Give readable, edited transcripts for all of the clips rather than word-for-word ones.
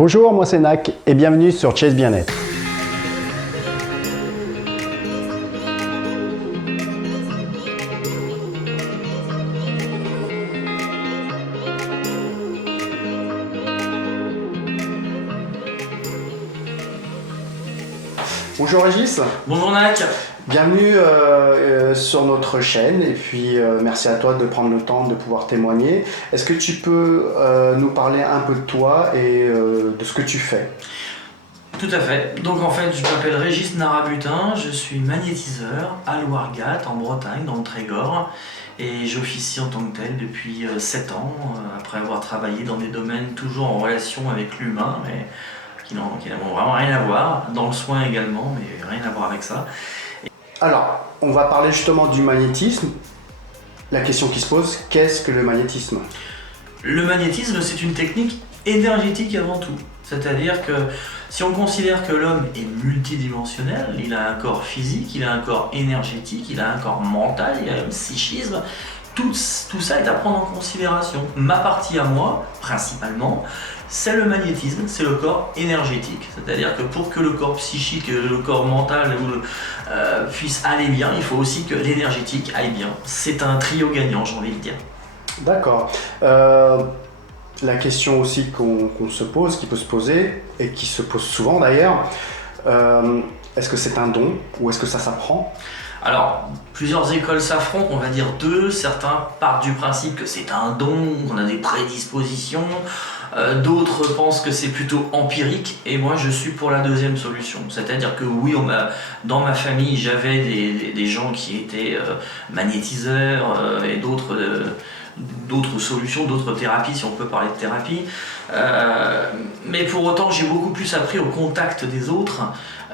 Bonjour, moi c'est Nac et bienvenue sur Chase Bien-être. Bonjour Régis. Bonjour Nac. Bienvenue sur notre chaîne et puis merci à toi de prendre le temps de pouvoir témoigner. Est-ce que tu peux nous parler un peu de toi et de ce que tu fais? Tout à fait. Donc en fait, je m'appelle Régis Narabutin, je suis magnétiseur à Loiregat, en Bretagne, dans le Trégor. Et j'officie en tant que tel depuis 7 ans, après avoir travaillé dans des domaines toujours en relation avec l'humain, mais qui n'ont vraiment rien à voir, dans le soin également, mais rien à voir avec ça. Alors, on va parler justement du magnétisme. La question qui se pose, qu'est-ce que le magnétisme? Le magnétisme, c'est une technique énergétique avant tout. C'est-à-dire que si on considère que l'homme est multidimensionnel, il a un corps physique, il a un corps énergétique, il a un corps mental, il a un psychisme, tout ça est à prendre en considération. Ma partie à moi, principalement, c'est le magnétisme, c'est le corps énergétique. C'est-à-dire que pour que le corps psychique, le corps mental puisse aller bien, il faut aussi que l'énergétique aille bien. C'est un trio gagnant, j'ai envie de dire. D'accord. La question aussi qu'on se pose, qui peut se poser, et qui se pose souvent d'ailleurs, est-ce que c'est un don ou est-ce que ça s'apprend? Alors, plusieurs écoles s'affrontent, on va dire deux. Certains partent du principe que c'est un don, qu'on a des prédispositions. D'autres pensent que c'est plutôt empirique. Et moi, je suis pour la deuxième solution. C'est-à-dire que oui, dans ma famille, j'avais des gens qui étaient magnétiseurs et d'autres solutions, d'autres thérapies, si on peut parler de thérapie. Mais pour autant, j'ai beaucoup plus appris au contact des autres,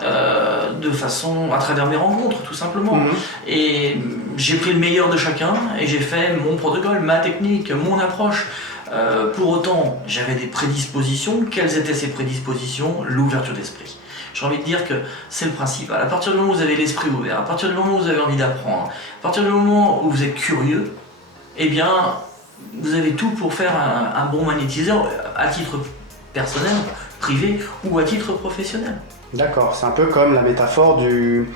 de façon à travers mes rencontres, tout simplement. Et j'ai pris le meilleur de chacun et j'ai fait mon protocole, ma technique, mon approche. Pour autant, j'avais des prédispositions. Quelles étaient ces prédispositions? L'ouverture d'esprit. J'ai envie de dire que c'est le principal. À partir du moment où vous avez l'esprit ouvert, à partir du moment où vous avez envie d'apprendre, à partir du moment où vous êtes curieux, eh bien, vous avez tout pour faire un bon magnétiseur à titre personnel, privé ou à titre professionnel. D'accord, c'est un peu comme la métaphore de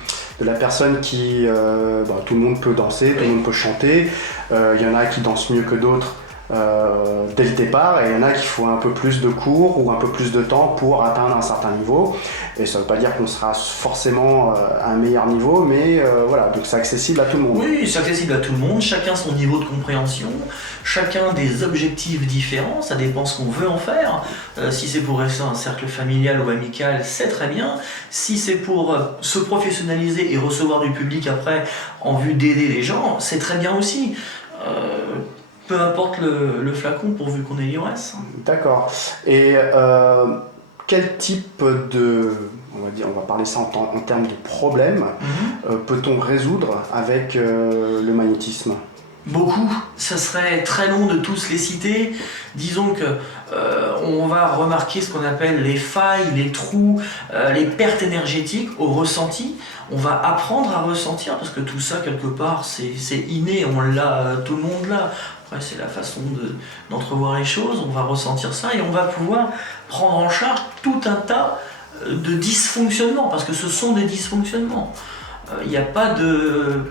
la personne qui... tout le monde peut danser, tout le monde peut chanter. Il y en a qui dansent mieux que d'autres dès le départ, et il y en a qui font un peu plus de cours ou un peu plus de temps pour atteindre un certain niveau. Et ça ne veut pas dire qu'on sera forcément à un meilleur niveau, mais voilà, donc c'est accessible à tout le monde. Oui, c'est accessible à tout le monde, chacun son niveau de compréhension, chacun des objectifs différents, ça dépend ce qu'on veut en faire. Si c'est pour rester un cercle familial ou amical, c'est très bien. Si c'est pour se professionnaliser et recevoir du public après en vue d'aider les gens, c'est très bien aussi. Peu importe le flacon pourvu qu'on ait l'ivresse. D'accord. Et quel type de... on va parler ça en termes de problèmes, peut-on résoudre avec le magnétisme? Beaucoup, ça serait très long de tous les citer. Disons que on va remarquer ce qu'on appelle les failles, les trous, les pertes énergétiques au ressenti. On va apprendre à ressentir parce que tout ça quelque part c'est inné, on l'a, tout le monde l'a. Après c'est la façon d'entrevoir les choses, on va ressentir ça et on va pouvoir prendre en charge tout un tas de dysfonctionnements parce que ce sont des dysfonctionnements. Il n'y a pas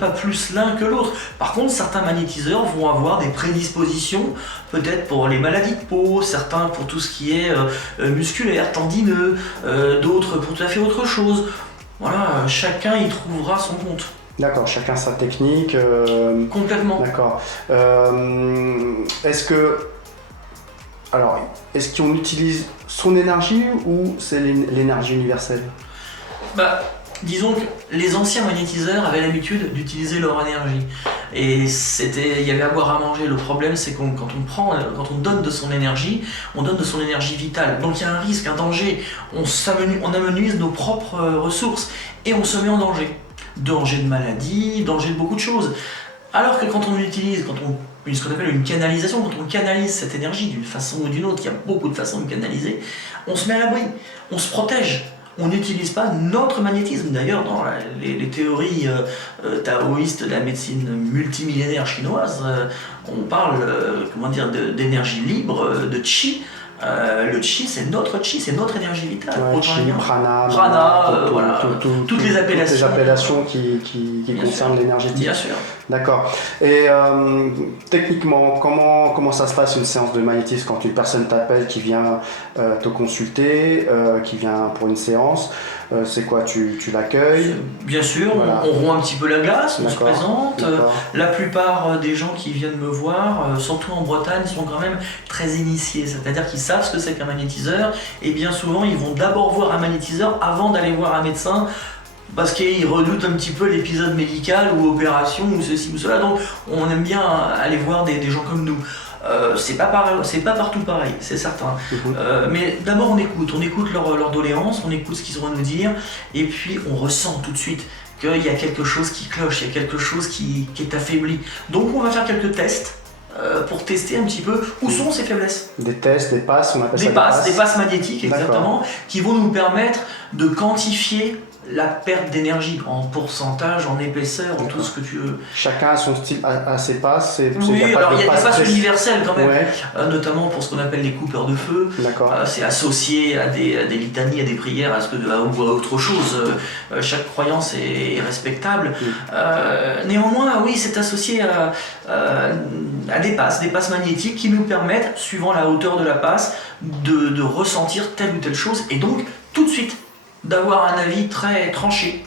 plus l'un que l'autre. Par contre, certains magnétiseurs vont avoir des prédispositions, peut-être pour les maladies de peau, certains pour tout ce qui est musculaire, tendineux, d'autres pour tout à fait autre chose. Voilà, chacun y trouvera son compte. D'accord, chacun sa technique. Complètement. D'accord. Est-ce qu'on utilise son énergie ou c'est l'énergie universelle? Disons que les anciens magnétiseurs avaient l'habitude d'utiliser leur énergie. Et il y avait à boire à manger. Le problème, c'est quand on donne de son énergie, on donne de son énergie vitale. Donc il y a un risque, un danger. On amenuise nos propres ressources et on se met en danger. Danger de maladie, danger de beaucoup de choses. Alors que quand on utilise, ce qu'on appelle une canalisation, quand on canalise cette énergie d'une façon ou d'une autre, il y a beaucoup de façons de canaliser, on se met à l'abri, on se protège. On n'utilise pas notre magnétisme. D'ailleurs, dans les théories taoïstes de la médecine multimillénaire chinoise, on parle d'énergie libre, de qi, Le chi, c'est notre chi, c'est notre énergie vitale. Ouais, chi, prana, voilà, toutes les appellations qui concernent l'énergétique. Bien sûr. D'accord. Et techniquement, comment ça se passe une séance de magnétisme quand une personne t'appelle, qui vient te consulter, qui vient pour une séance? C'est quoi, tu l'accueilles? Bien sûr, voilà. On rompt un petit peu la glace, on se présente. La plupart des gens qui viennent me voir, surtout en Bretagne, sont quand même très initiés, c'est-à-dire qu'ils savent ce que c'est qu'un magnétiseur, et bien souvent ils vont d'abord voir un magnétiseur avant d'aller voir un médecin, parce qu'ils redoutent un petit peu l'épisode médical ou opération ou ceci ou cela, donc on aime bien aller voir des gens comme nous. C'est pas partout pareil, c'est certain. Mais d'abord on écoute leur doléance, on écoute ce qu'ils ont à nous dire, et puis on ressent tout de suite qu'il y a quelque chose qui cloche, il y a quelque chose qui est affaibli. Donc on va faire quelques tests pour tester un petit peu où sont ces faiblesses. Des tests, des passes, on appelle ça des passes magnétiques, exactement, qui vont nous permettre de quantifier la perte d'énergie en pourcentage, en épaisseur, en tout ce que tu veux. Chacun a son style, a ses passes. Oui, alors il y a des passes universelles quand même, notamment pour ce qu'on appelle les coupeurs de feu. C'est associé à des litanies, à des prières, ou à autre chose. Chaque croyance est respectable. Néanmoins, oui, c'est associé à des passes magnétiques qui nous permettent, suivant la hauteur de la passe, de ressentir telle ou telle chose, et donc tout de suite d'avoir un avis très tranché.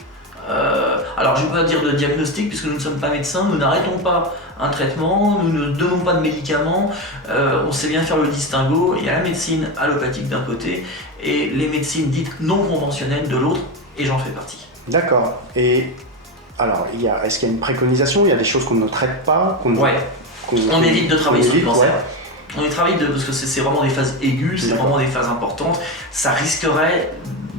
Alors je ne vais pas dire de diagnostic puisque nous ne sommes pas médecins, nous n'arrêtons pas un traitement, nous ne donnons pas de médicaments, on sait bien faire le distinguo. Il y a la médecine allopathique d'un côté et les médecines dites non conventionnelles de l'autre, et j'en fais partie. D'accord. Et alors, est-ce qu'il y a une préconisation? Il y a des choses qu'on ne traite pas, on évite de travailler sur le cancer. On y travaille parce que c'est vraiment des phases aiguës, c'est vraiment des phases importantes. Ça risquerait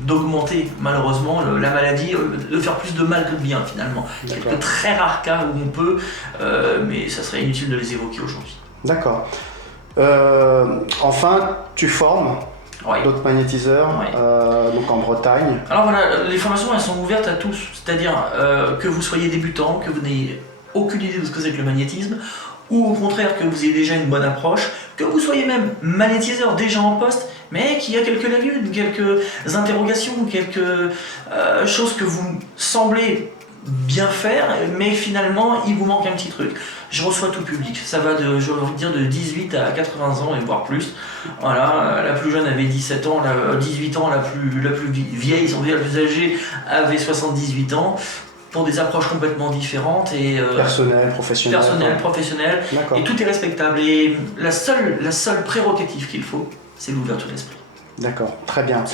d'augmenter malheureusement la maladie, de faire plus de mal que de bien finalement. Quelques très rares cas où on peut, mais ça serait inutile de les évoquer aujourd'hui. D'accord. Enfin, tu formes d'autres magnétiseurs, donc en Bretagne. Alors voilà, les formations elles sont ouvertes à tous, c'est-à-dire que vous soyez débutant, que vous n'ayez aucune idée de ce que c'est que le magnétisme, ou au contraire que vous ayez déjà une bonne approche, que vous soyez même magnétiseur déjà en poste, mais qu'il y a quelques lacunes, quelques interrogations, quelques choses que vous semblez bien faire, mais finalement il vous manque un petit truc. Je reçois tout public, ça va de 18 à 80 ans et voire plus. Voilà, la plus jeune avait 17 ans, 18 ans, la plus vieille, la plus âgée avait 78 ans. Pour des approches complètement différentes et personnel, professionnel, et tout est respectable. Et la seule prérogative qu'il faut, c'est l'ouverture d'esprit. D'accord, très bien.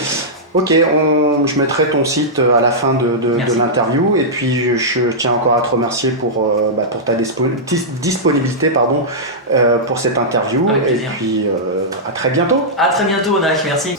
Ok, je mettrai ton site à la fin de l'interview, et puis je tiens encore à te remercier pour ta disponibilité pour cette interview, et puis à très bientôt. À très bientôt, Onak, merci.